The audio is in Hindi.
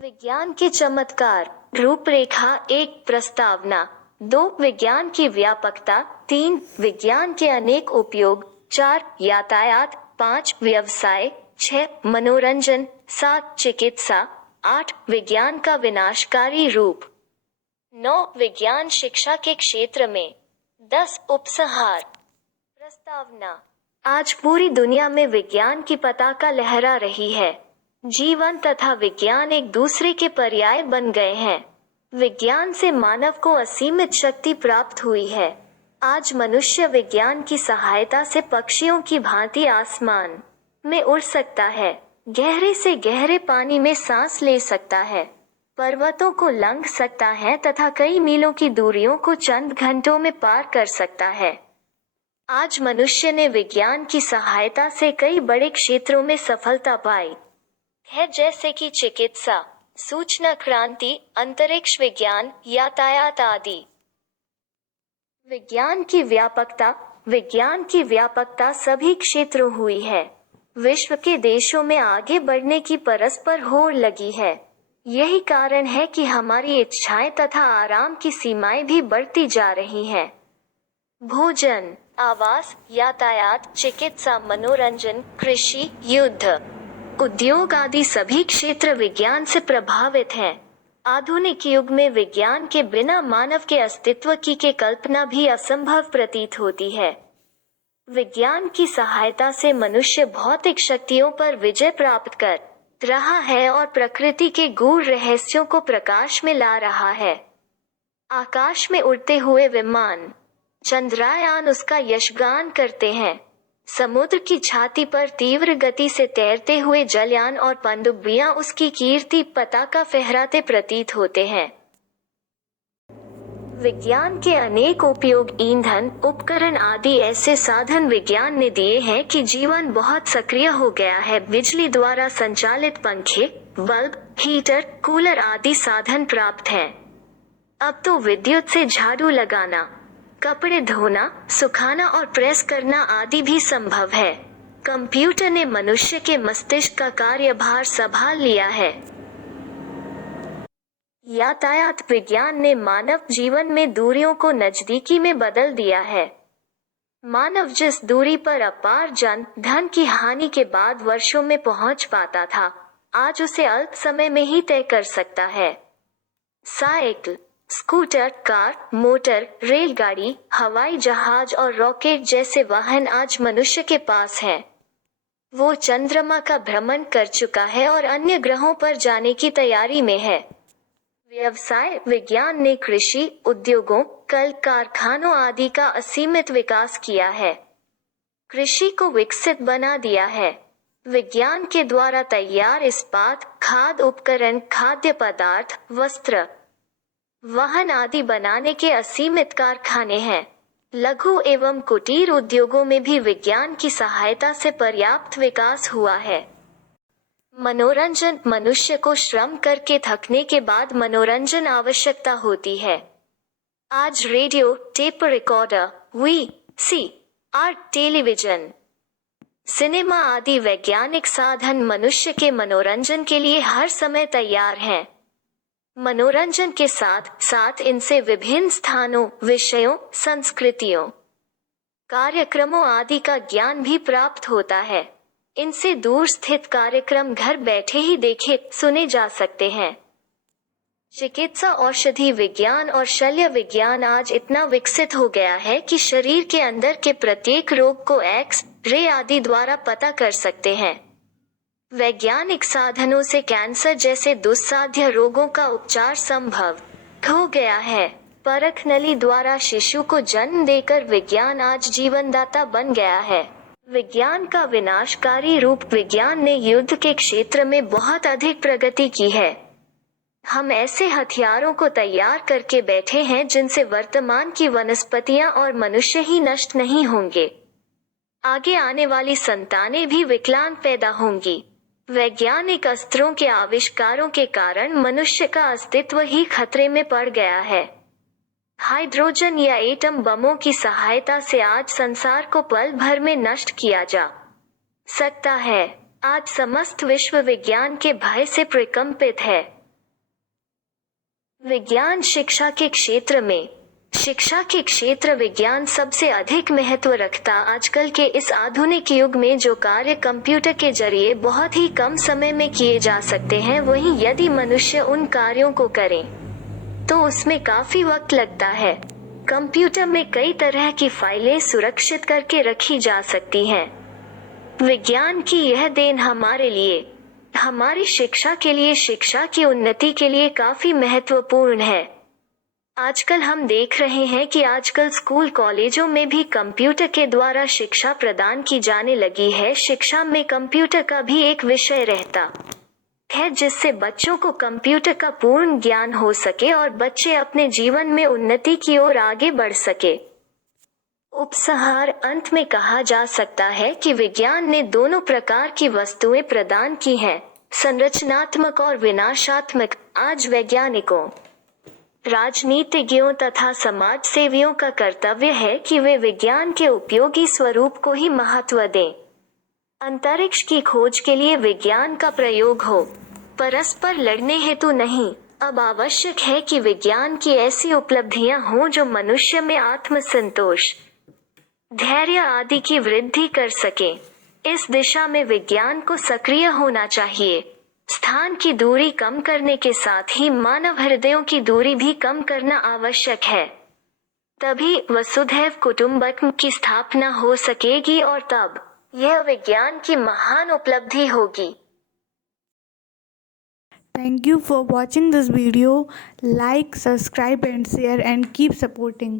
विज्ञान के चमत्कार। रूपरेखा। एक, प्रस्तावना। 2, विज्ञान की व्यापकता। 3, विज्ञान के अनेक उपयोग। 4, यातायात। 5, व्यवसाय। 6, मनोरंजन। 7, चिकित्सा। 8, विज्ञान का विनाशकारी रूप। 9, विज्ञान शिक्षा के क्षेत्र में। 10, उपसंहार। प्रस्तावना। आज पूरी दुनिया में विज्ञान की पताका लहरा रही है। जीवन तथा विज्ञान एक दूसरे के पर्याय बन गए हैं। विज्ञान से मानव को असीमित शक्ति प्राप्त हुई है। आज मनुष्य विज्ञान की सहायता से पक्षियों की भांति आसमान में उड़ सकता है, गहरे से गहरे पानी में सांस ले सकता है, पर्वतों को लांघ सकता है तथा कई मीलों की दूरियों को चंद घंटों में पार कर सकता है। आज मनुष्य ने विज्ञान की सहायता से कई बड़े क्षेत्रों में सफलता पाई है, जैसे कि चिकित्सा, सूचना क्रांति, अंतरिक्ष विज्ञान, यातायात आदि। विज्ञान की व्यापकता। विज्ञान की व्यापकता सभी क्षेत्रों हुई है। विश्व के देशों में आगे बढ़ने की परस्पर होड़ लगी है। यही कारण है कि हमारी इच्छाएं तथा आराम की सीमाएं भी बढ़ती जा रही हैं। भोजन, आवास, यातायात, चिकित्सा, मनोरंजन, कृषि, युद्ध, उद्योग आदि सभी क्षेत्र विज्ञान से प्रभावित हैं। आधुनिक युग में विज्ञान के बिना मानव के अस्तित्व की कल्पना भी असंभव प्रतीत होती है। विज्ञान की सहायता से मनुष्य भौतिक शक्तियों पर विजय प्राप्त कर रहा है और प्रकृति के गूढ़ रहस्यों को प्रकाश में ला रहा है। आकाश में उड़ते हुए विमान, चंद्रयान उसका यशगान करते हैं। समुद्र की छाती पर तीव्र गति से तैरते हुए जलयान और पनडुब्बियां उसकी कीर्ति पताका फहराते प्रतीत होते हैं। विज्ञान के अनेक उपयोग। ईंधन, उपकरण आदि ऐसे साधन विज्ञान ने दिए हैं कि जीवन बहुत सक्रिय हो गया है। बिजली द्वारा संचालित पंखे, बल्ब, हीटर, कूलर आदि साधन प्राप्त हैं। अब तो विद्युत से झाड़ू लगाना, कपड़े धोना, सुखाना और प्रेस करना आदि भी संभव है। कंप्यूटर ने मनुष्य के मस्तिष्क का कार्यभार संभाल लिया है। यातायात। विज्ञान ने मानव जीवन में दूरियों को नजदीकी में बदल दिया है। मानव जिस दूरी पर अपार धन की हानि के बाद वर्षों में पहुंच पाता था, आज उसे अल्प समय में ही तय कर सकता है। साइकिल, स्कूटर, कार, मोटर, रेलगाड़ी, हवाई जहाज और रॉकेट जैसे वाहन आज मनुष्य के पास हैं। वो चंद्रमा का भ्रमण कर चुका है और अन्य ग्रहों पर जाने की तैयारी में है। व्यवसाय। विज्ञान ने कृषि, उद्योगों, कल कारखानों आदि का असीमित विकास किया है। कृषि को विकसित बना दिया है। विज्ञान के द्वारा तैयार इस्पात, खाद्य उपकरण, खाद्य पदार्थ, वस्त्र, वाहन आदि बनाने के असीमित कारखाने हैं। लघु एवं कुटीर उद्योगों में भी विज्ञान की सहायता से पर्याप्त विकास हुआ है। मनोरंजन। मनुष्य को श्रम करके थकने के बाद मनोरंजन आवश्यकता होती है। आज radio, tape recorder, VCR, television, cinema आदि वैज्ञानिक साधन मनुष्य के मनोरंजन के लिए हर समय तैयार हैं। मनोरंजन के साथ साथ इनसे विभिन्न स्थानों, विषयों, संस्कृतियों, कार्यक्रमों आदि का ज्ञान भी प्राप्त होता है। इनसे दूर स्थित कार्यक्रम घर बैठे ही देखे सुने जा सकते हैं। चिकित्सा। औषधि विज्ञान और शल्य विज्ञान आज इतना विकसित हो गया है कि शरीर के अंदर के प्रत्येक रोग को एक्स-रे आदि द्वारा पता कर सकते हैं। वैज्ञानिक साधनों से कैंसर जैसे दुस्साध्य रोगों का उपचार संभव हो गया है। परख नली द्वारा शिशु को जन्म देकर विज्ञान आज जीवनदाता बन गया है। विज्ञान का विनाशकारी रूप। विज्ञान ने युद्ध के क्षेत्र में बहुत अधिक प्रगति की है। हम ऐसे हथियारों को तैयार करके बैठे हैं जिनसे वर्तमान की वनस्पतियां और मनुष्य ही नष्ट नहीं होंगे। आगे आने वाली संतानें भी विकलांग पैदा होंगी। वैज्ञानिक अस्त्रों के आविष्कारों के कारण मनुष्य का अस्तित्व ही खतरे में पड़ गया है। हाइड्रोजन या एटम बमों की सहायता से आज संसार को पल भर में नष्ट किया जा सकता है। आज समस्त विश्व विज्ञान के भय से प्रकंपित है। विज्ञान शिक्षा के क्षेत्र में विज्ञान सबसे अधिक महत्व रखता। आजकल के इस आधुनिक युग में जो कार्य कंप्यूटर के जरिए बहुत ही कम समय में किए जा सकते हैं, वहीं यदि मनुष्य उन कार्यों को करें तो उसमें काफी वक्त लगता है। कंप्यूटर में कई तरह की फाइलें सुरक्षित करके रखी जा सकती हैं। विज्ञान की यह देन हमारे लिए, हमारी शिक्षा के लिए, शिक्षा की उन्नति के लिए काफी महत्वपूर्ण है। आजकल हम देख रहे हैं कि आजकल स्कूल कॉलेजों में भी कंप्यूटर के द्वारा शिक्षा प्रदान की जाने लगी है। शिक्षा में कंप्यूटर का भी एक विषय रहता है, जिससे बच्चों को कंप्यूटर का पूर्ण ज्ञान हो सके और बच्चे अपने जीवन में उन्नति की ओर आगे बढ़ सके। उपसंहार अंत में कहा जा सकता है कि विज्ञान ने दोनों प्रकार की वस्तुएं प्रदान की हैं, संरचनात्मक और विनाशात्मक। आज वैज्ञानिकों, राजनीतिज्ञों तथा समाज सेवियों का कर्तव्य है कि वे विज्ञान के उपयोगी स्वरूप को ही महत्व दें। अंतरिक्ष की खोज के लिए विज्ञान का प्रयोग हो, परस्पर लड़ने हेतु नहीं। अब आवश्यक है कि विज्ञान की ऐसी उपलब्धियां हों जो मनुष्य में आत्मसंतोष, धैर्य आदि की वृद्धि कर सके। इस दिशा में विज्ञान को सक्रिय होना चाहिए। स्थान की दूरी कम करने के साथ ही मानव हृदयों की दूरी भी कम करना आवश्यक है। तभी वसुधैव कुटुंबकम की स्थापना हो सकेगी और तब यह विज्ञान की महान उपलब्धि होगी। Thank you for watching this video. Like, subscribe and share and keep supporting.